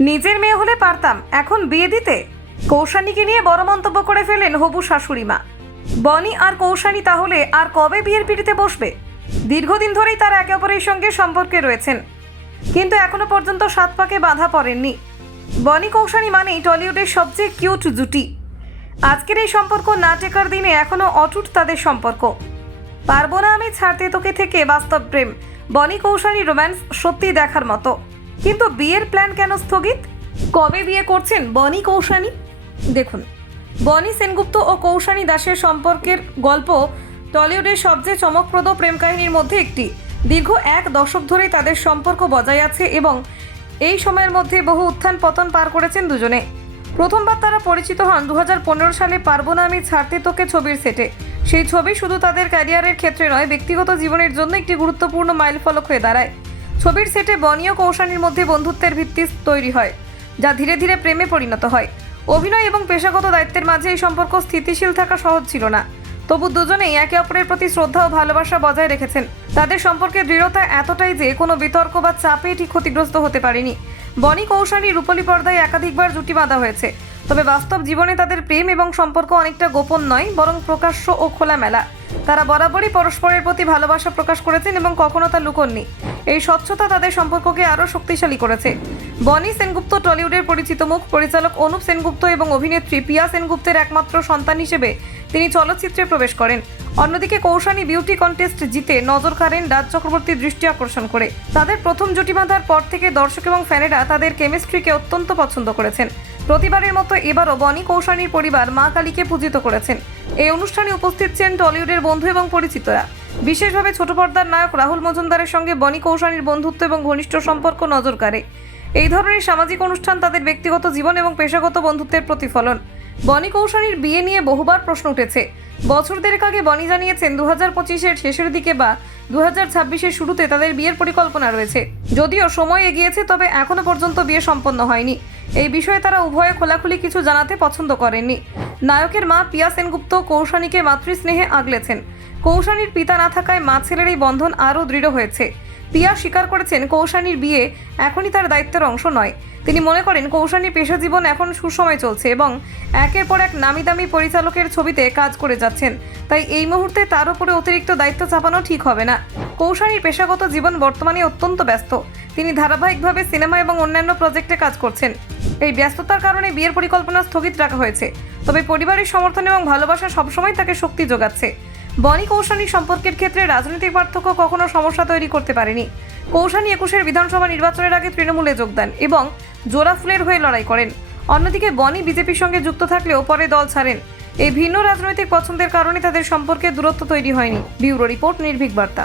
নিজের মেয়ে হলে পারতাম, এখন বিয়ে দিতে। কৌশানীকে নিয়ে বড় মন্তব্য করে ফেলেন হবু শাশুড়ি মা। বনি আর কৌশানী তাহলে আর কবে বিয়ের পিঁড়িতে বসবে? দীর্ঘদিন ধরেই তারা একে অপরের সঙ্গে সম্পর্কে রয়েছেন, কিন্তু এখনো পর্যন্ত সাত পাকে বাধা পড়েননি। বনি কৌশানী মানেই টলিউডের সবচেয়ে কিউট জুটি। আজকের এই সম্পর্ক না টেকার দিনে এখনো অটুট তাদের সম্পর্ক। পারবো না আমি ছাড়তে তোকে থেকে বাস্তব প্রেম, বনি কৌশানী রোম্যান্স সত্যি দেখার মতো। কিন্তু বিয়ের প্ল্যান কেন স্থগিত? কবে বিয়ে করছেন বনি কৌশানী? দেখুন, বনি সেনগুপ্ত ও কৌশানী দাসের সম্পর্কের গল্প টলিউডের সবচেয়ে চমকপ্রদ প্রেম কাহিনীর মধ্যে একটি। দীর্ঘ এক দশক ধরেই তাদের সম্পর্ক বজায় আছে এবং এই সময়ের মধ্যে বহু উত্থান পতন পার করেছেন দুজনে। প্রথমবার তারা পরিচিত হন 2015 সালে পারবো না আমি ছাড়তে তোকে ছবির সেটে। সেই ছবি শুধু তাদের ক্যারিয়ারের ক্ষেত্রে নয়, ব্যক্তিগত জীবনের জন্য একটি গুরুত্বপূর্ণ মাইলফলক হয়ে দাঁড়ায়। ছবির সেটে বনি ও কৌশানীর মধ্যে বন্ধুত্বের ভিত্তি তৈরি হয়, যা ধীরে ধীরে প্রেমে পরিণত হয়। অভিনয় এবং পেশাগত দায়িত্বের মাঝে এই সম্পর্ক স্থিতিশীল থাকা সহজ ছিল না, তবু দুজনেই একে অপরের প্রতি শ্রদ্ধা ও ভালোবাসা বজায় রেখেছেন। তাদের সম্পর্কের দৃঢ়তা এতটাই যে কোনো বিতর্ক বা চাপে এটি ক্ষতিগ্রস্ত হতে পারেনি। বনি কৌশানী রূপলী পর্দায় একাধিকবার জুটি বাঁধা হয়েছে, তবে বাস্তব জীবনে তাদের প্রেম এবং সম্পর্ক অনেকটা গোপন নয়, বরং প্রকাশ্য ও খোলামেলা। তারা বরাবরই পরস্পরের প্রতি ভালোবাসা প্রকাশ করেছেন এবং কখনো তা লুকোননি। এই স্বচ্ছতা তাদের সম্পর্ককে আরও শক্তিশালী করেছে। বনি সেনগুপ্ত টলিউডের পরিচিত মুখ। পরিচালক অনুপ সেনগুপ্ত এবং অভিনেত্রী পিয়া সেনগুপ্তের একমাত্র সন্তান হিসেবে তিনি চলচ্চিত্রে প্রবেশ করেন। অন্যদিকে কৌশানী বিউটি কন্টেস্ট জিতে নজর কাড়েন রাজ চক্রবর্তীর দৃষ্টি আকর্ষণ করে। তাদের প্রথম জুটি বাঁধার পর থেকে দর্শক এবং ফ্যানেরা তাদের কেমিস্ট্রিকে অত্যন্ত পছন্দ করেছেন। প্রতিবারের মতো এবারও বনি কৌশানীর পরিবার মা কালীকে পূজিত করেছেন। এই অনুষ্ঠানে উপস্থিত ছিলেন টলিউডের বন্ধু এবং পরিচিতরা। বিশেষভাবে ছোট পর্দার নায়ক রাহুল মজুমদারের সঙ্গে বনি কৌশানীর বন্ধুত্ব এবং ঘনিষ্ঠ সম্পর্ক নজর কাড়ে। এই ধরনের সামাজিক অনুষ্ঠান তাদের ব্যক্তিগত জীবন এবং পেশাগত বন্ধুত্বের প্রতিফলন। বনি কৌশানীর বিয়ে নিয়ে বহুবার প্রশ্ন উঠেছে। বছর দেড়েক আগে বনি জানিয়েছেন 2025-এর শেষের দিকে বা 2026-এর শুরুতে তাদের বিয়ের পরিকল্পনা রয়েছে। যদিও সময় এগিয়েছে, তবে এখনো পর্যন্ত বিয়ে সম্পন্ন হয়নি। এই বিষয়ে তারা উভয়ে খোলাখুলি কিছু জানাতে পছন্দ করেননি। নায়কের মা পিয়া সেনগুপ্ত কৌশানীকে মাতৃস্নেহে আগলেছেন। কৌশানীর পিতা না থাকায় মা ছেলের এই বন্ধন আরও দৃঢ় হয়েছে। পিয়া স্বীকার করেছেন কৌশানীর বিয়ে এখনই তার দায়িত্বের অংশ নয়। তিনি মনে করেন কৌশানীর পেশা জীবন এখন সুসময় চলছে এবং একের পর এক নামি দামি পরিচালকের ছবিতে কাজ করে যাচ্ছেন, তাই এই মুহূর্তে তার উপরে অতিরিক্ত দায়িত্ব চাপানো ঠিক হবে না। কৌশানীর পেশাগত জীবন বর্তমানে অত্যন্ত ব্যস্ত। তিনি ধারাবাহিকভাবে সিনেমা এবং অন্যান্য প্রজেক্টে কাজ করছেন। এই ব্যস্ততার কারণে বিয়ের পরিকল্পনা স্থগিত রাখা হয়েছে, তবে পরিবারের সমর্থন এবং ভালোবাসা সবসময় তাকে শক্তি যোগাচ্ছে। বনি কৌশানী সম্পর্কের ক্ষেত্রে রাজনৈতিক পার্থক্য কখনো সমস্যা তৈরি করতে পারেনি। কৌশানী 21-এর বিধানসভা নির্বাচনের আগে তৃণমূলে যোগ দেন এবং জোড়া ফুলের হয়ে লড়াই করেন। অন্যদিকে বনি বিজেপির সঙ্গে যুক্ত থাকলেও পরে দল ছাড়েন। এই ভিন্ন রাজনৈতিক পছন্দের কারণে তাদের সম্পর্কে দূরত্ব তৈরি হয়নি। ব্যুরো রিপোর্ট, নির্ভীক বার্তা।